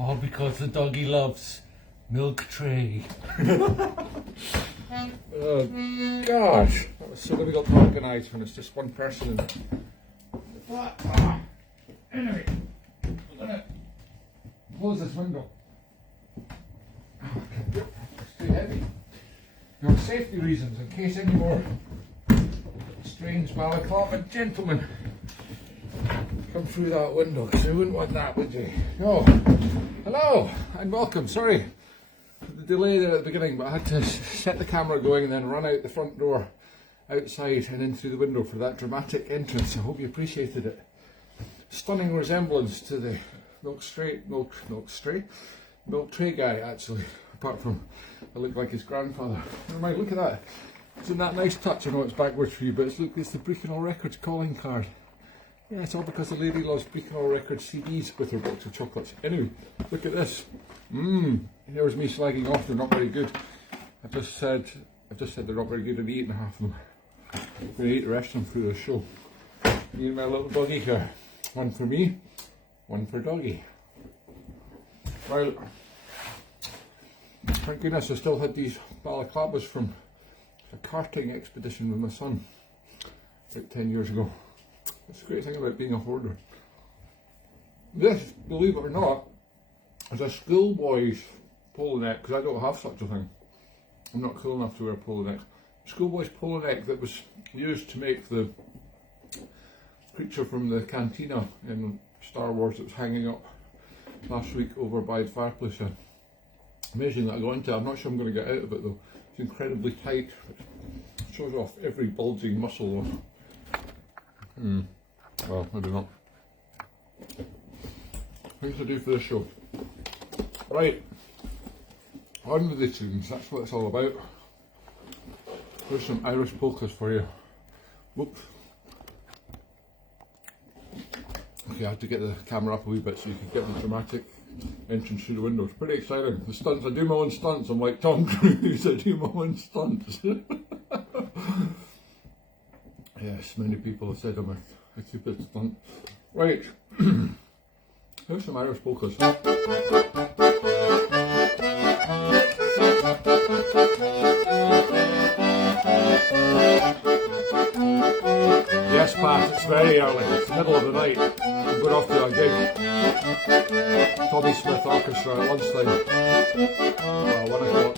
All because the doggy loves milk tray. Oh gosh, that was so difficult to organise when it's just one person in the flat. Anyway, I'm gonna close this window. It's too heavy. For safety reasons, in case any more strange Balaclava gentlemen come through that window, because you wouldn't want that, would you? No. Hello and welcome. Sorry for the delay there at the beginning, but I had to set the camera going and then run out the front door outside and in through the window for that dramatic entrance. I hope you appreciated it. Stunning resemblance to the milk tray guy, actually, apart from I look like his grandfather. Never mind, look at that. Isn't that nice touch? I know it's backwards for you, but it's the Brechin Records calling card. Yeah, it's all because the lady loves Brechin Records CDs with her box of chocolates. Anyway, look at this. Here's me slagging off. They're not very good. I've just said they're not very good and eating half of them. I'm going to eat the rest of them through the show. Me and my little doggy here. One for me, one for doggy. Well, thank goodness I still had these balaclavas from a karting expedition with my son about 10 years ago. That's the great thing about being a hoarder. This, believe it or not, is a schoolboy's polo neck, because I don't have such a thing. I'm not cool enough to wear polo neck. Schoolboy's polo neck that was used to make the creature from the cantina in Star Wars that was hanging up last week over by the fireplace. Amazing that I got into it. I'm not sure I'm going to get out of it though. It's incredibly tight. It shows off every bulging muscle though. Well, maybe not. Things to do for this show. Right, on with the tunes, that's what it's all about. Here's some Irish polkas for you. Whoops. Okay, I had to get the camera up a wee bit so you could get the dramatic entrance through the window. It's pretty exciting. The stunts, I do my own stunts. I'm like Tom Cruise, I do my own stunts. Yes, many people have said I'm a stupid stunt. Right, here's some Irish polkas. Yes, Pat, it's very early. It's the middle of the night. I'm going off to a gig. Tommy Smith Orchestra at lunchtime. 1 o'clock.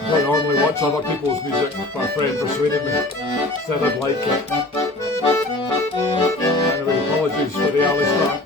I don't normally watch other people's music. My friend persuaded me. Said I'd like it. Anyway, apologies for the early start.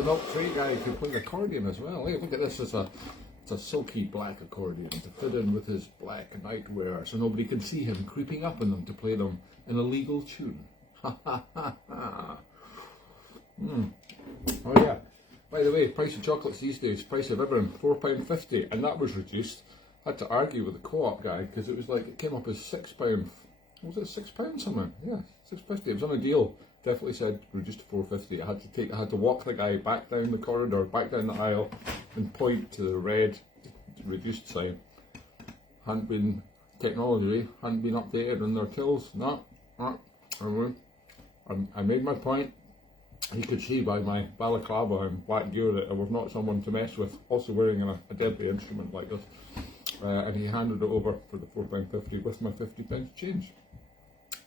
the milk tray guy who played accordion as well. Hey, look at this, it's a silky black accordion to fit in with his black nightwear so nobody can see him creeping up on them to play them in a legal tune. Ha ha ha ha. Oh yeah, by the way, price of chocolates these days, price of everything, £4.50, and that was reduced. I had to argue with the co-op guy because it was like, it came up as £6. Was it £6 something? Yeah, £6.50. It was on a deal. Definitely said reduced to £4.50. I had to walk the guy back down the corridor, back down the aisle, and point to the red reduced sign. Technology hadn't been updated on their tills. No. I made my point. He could see by my balaclava and black gear that I was not someone to mess with, also wearing a deadly instrument like this. And he handed it over for the £4.50 with my 50p change.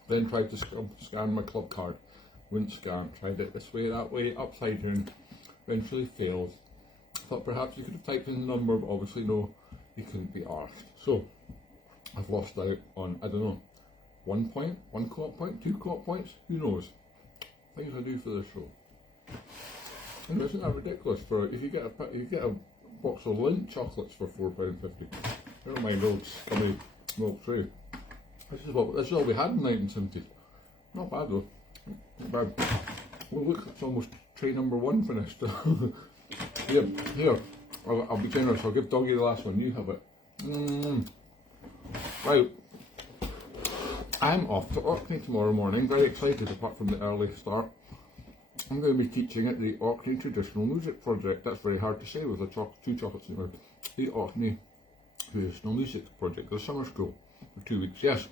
Then tried to scan my club card. Wouldn't scan. Tried it this way, that way, upside down. Eventually failed. Thought perhaps you could have typed in the number, but obviously no, you couldn't be arsed. So, I've lost out on, I don't know, 1 point, 1 co-op point, 2 co-op points, who knows? Things I do for this show. And isn't that ridiculous? For if you get a box of Lindt chocolates for £4.50, I don't mind old scummy milk tray. This is all we had in the 1970s. Not bad though. Not bad. Well, look, it's almost tray number 1 finished. Here. I'll be generous. I'll give Doggy the last one. You have it. Right. I'm off to Orkney tomorrow morning, very excited apart from the early start. I'm going to be teaching at the Orkney Traditional Music Project. That's very hard to say with 2 chocolates in my mouth. The Orkney Traditional Music Project, the summer school for 2 weeks. Yes,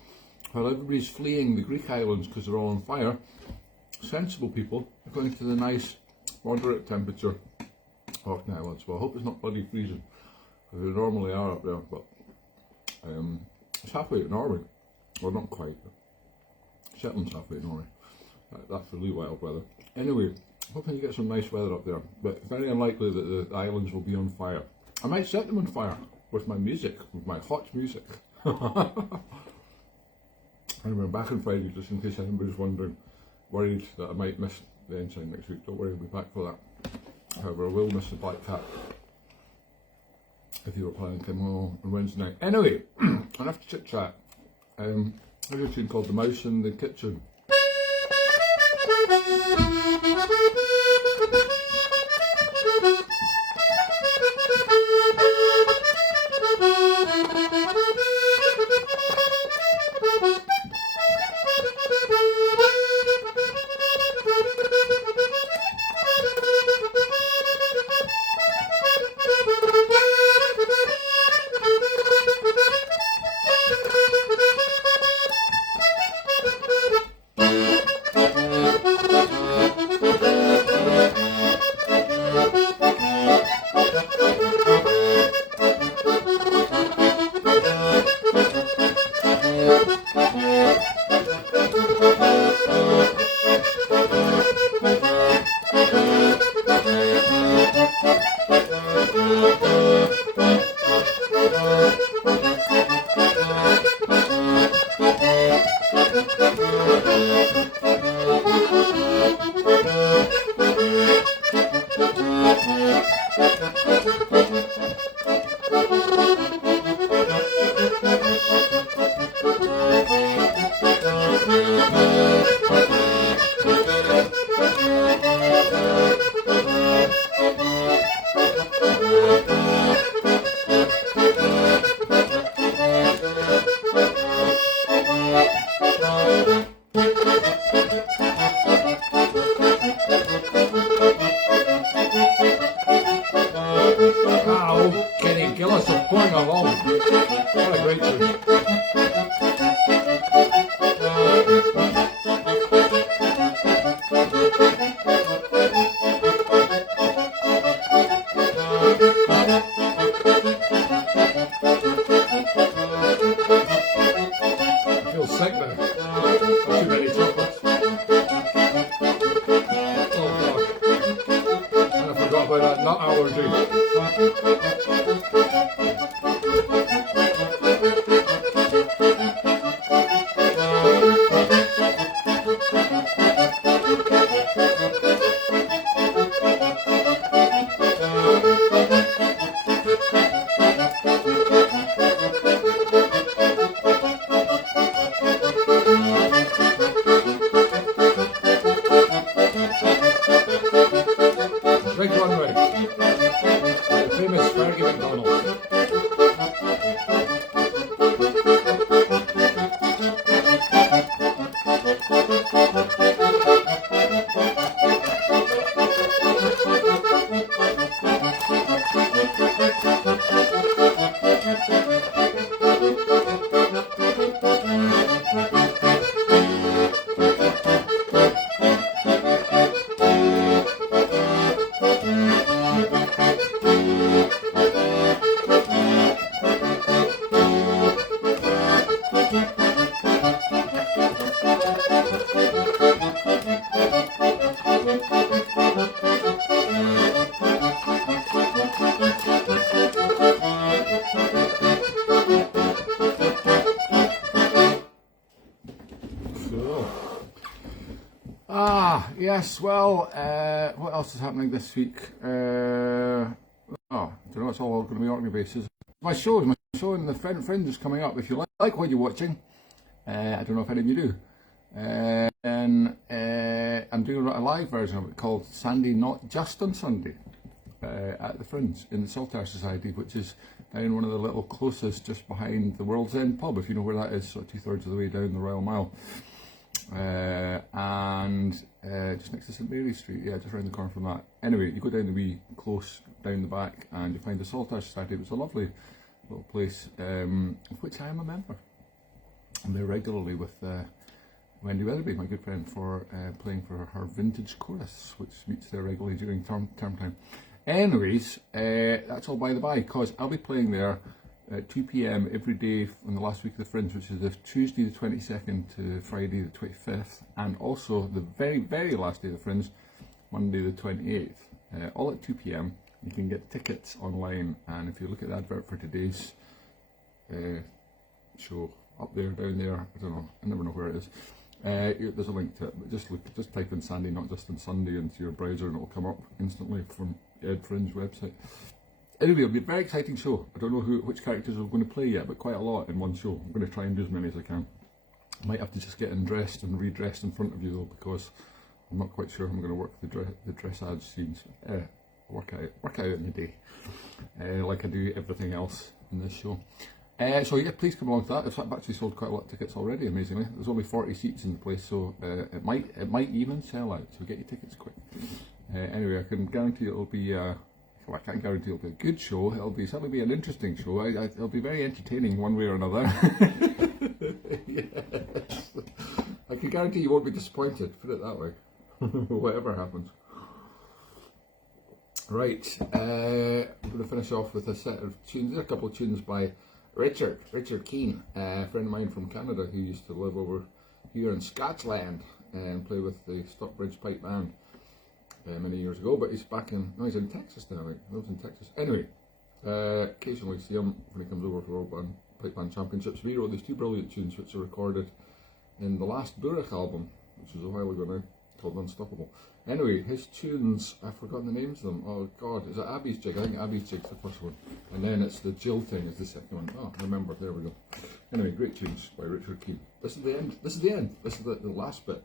while everybody's fleeing the Greek islands because they're all on fire, sensible people are going to the nice, moderate temperature Orkney Islands. Well, I hope it's not bloody freezing, because they normally are up there, but it's halfway to Norway. Well, not quite, but Shetland's halfway to Norway. That's really wild weather. Anyway, hoping you get some nice weather up there, but very unlikely that the islands will be on fire. I might set them on fire with my music, with my hot music. Anyway, I'm back on Friday, just in case anybody's worried that I might miss the Ensign next week. Don't worry, I'll be back for that. However, I will miss the Black Cat if you were planning to come on Wednesday night. Anyway, enough to chit chat. There's a tune called The Mouse in the Kitchen. Yes, well, what else is happening this week? I don't know, it's all going to be organ basis. My show in the Fringe is coming up. If you like what you're watching, I don't know if any of you do. And I'm doing a live version of it called Sandy Not Just on Sunday at the Fringe in the Saltire Society, which is down one of the little closest just behind the World's End pub, if you know where that is, sort of 2/3 of the way down the Royal Mile. And just next to St Mary Street, yeah, just around the corner from that. Anyway, you go down the wee close down the back and you find the Saltire Society. It's a lovely little place, of which I am a member. I'm there regularly with Wendy Weatherby, my good friend, for playing for her vintage chorus, which meets there regularly during term time. Anyways, that's all by the by, because I'll be playing there at 2 p.m. every day on the last week of the Fringe, which is the Tuesday the 22nd to Friday the 25th, and also the very, very last day of the Fringe, Monday the 28th, all at 2 p.m. You can get tickets online, and if you look at the advert for today's show, up there, down there, I don't know, I never know where it is. There's a link to it, but just type in Sandy Not Just on Sunday into your browser and it'll come up instantly from Ed Fringe website. Anyway, it'll be a very exciting show. I don't know which characters we're going to play yet, but quite a lot in one show. I'm going to try and do as many as I can. I might have to just get dressed and redressed in front of you though, because I'm not quite sure I'm going to work the dressage scenes. Work out in the day, like I do everything else in this show. So yeah, please come along to that. I've actually sold quite a lot of tickets already, amazingly. There's only 40 seats in the place, so it might even sell out. So get your tickets quick. Anyway, I can guarantee it'll be. Well, I can't guarantee it'll be a good show. It'll certainly be an interesting show. It'll be very entertaining one way or another. Yes, I can guarantee you won't be disappointed. Put it that way. Whatever happens. Right, I'm going to finish off with a set of tunes. There's a couple of tunes by Richard Keane, a friend of mine from Canada who used to live over here in Scotland and play with the Stockbridge Pipe Band many years ago, but he's he's in Texas now, right? He lives in Texas. Anyway, occasionally see him when he comes over for World Pipe Band Championships. We wrote these two brilliant tunes which are recorded in the last Burach album, which was a while ago now, called Unstoppable. Anyway, his tunes, I've forgotten the names of them. Oh God, is it Abby's Jig? I think Abby's Jig's the first one. And then it's the Jilting is the second one. Oh, I remember, there we go. Anyway, great tunes by Richard Keane. This is the end. This is the last bit.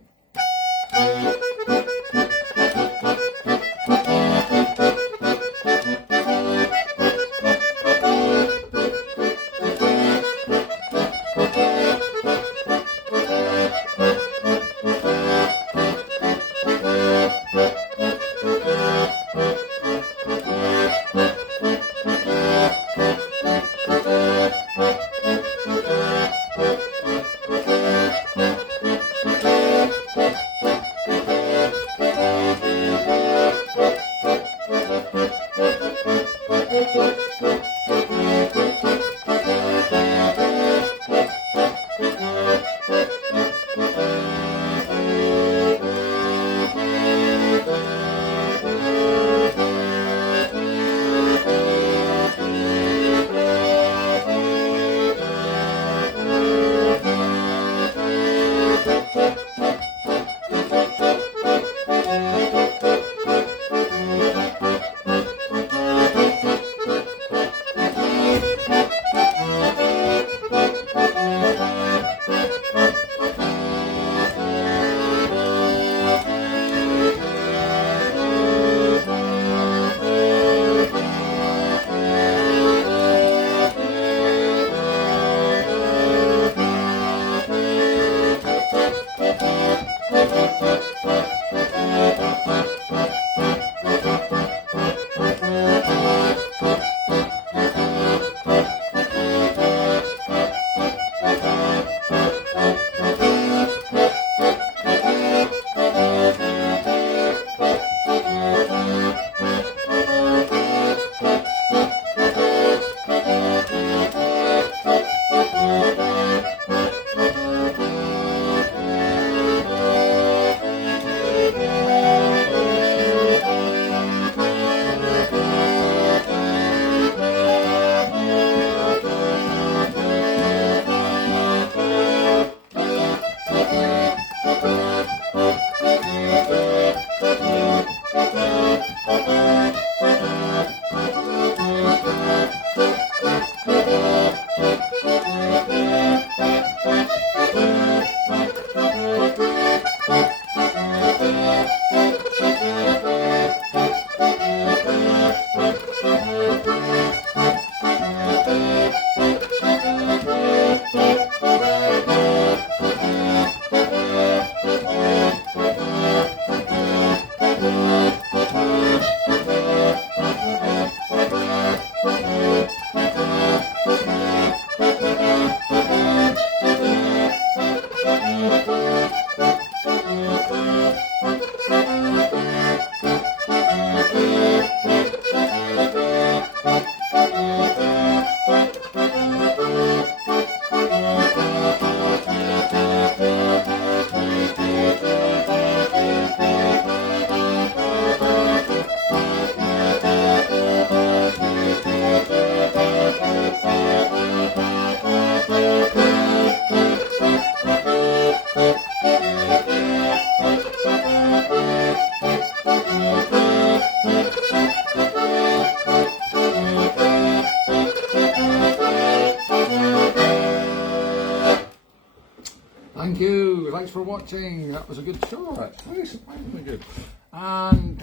Thank you. Thanks for watching. That was a good show. That's very surprisingly good. And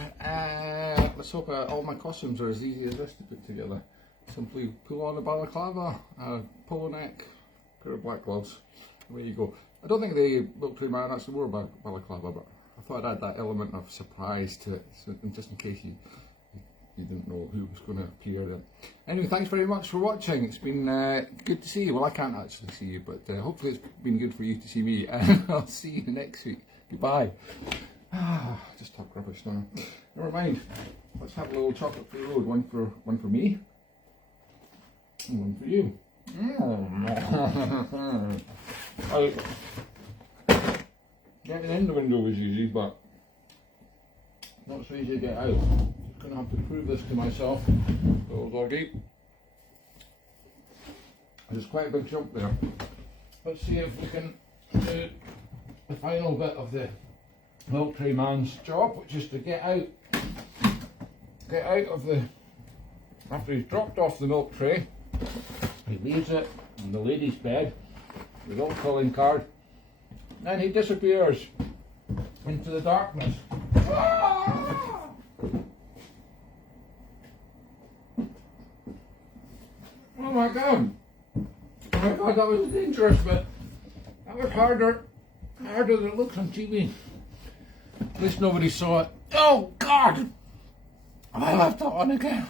let's hope all my costumes are as easy as this to put together. Simply pull on a balaclava, a polo neck, pair of black gloves. Away you go. I don't think the milk tray man actually wore a balaclava, but I thought I'd add that element of surprise to it, so just in case you didn't know who was going to appear then. Anyway, thanks very much for watching. It's been good to see you. Well, I can't actually see you, but hopefully it's been good for you to see me. And I'll see you next week. Goodbye. Just talk rubbish now. Never mind. Let's have a little chocolate free road. One for me, and one for you. Getting in the window was easy, but not so easy to get out. Gonna have to prove this to myself, little doggy. There's quite a big jump there. Let's see if we can do the final bit of the milk tray man's job, which is to get out of the, after he's dropped off the milk tray, he leaves it on the lady's bed, the little calling card, and then he disappears into the darkness. Oh my god! Oh my god, that was dangerous, but that was harder than it looks on TV. At least nobody saw it. Oh god! I left it on again.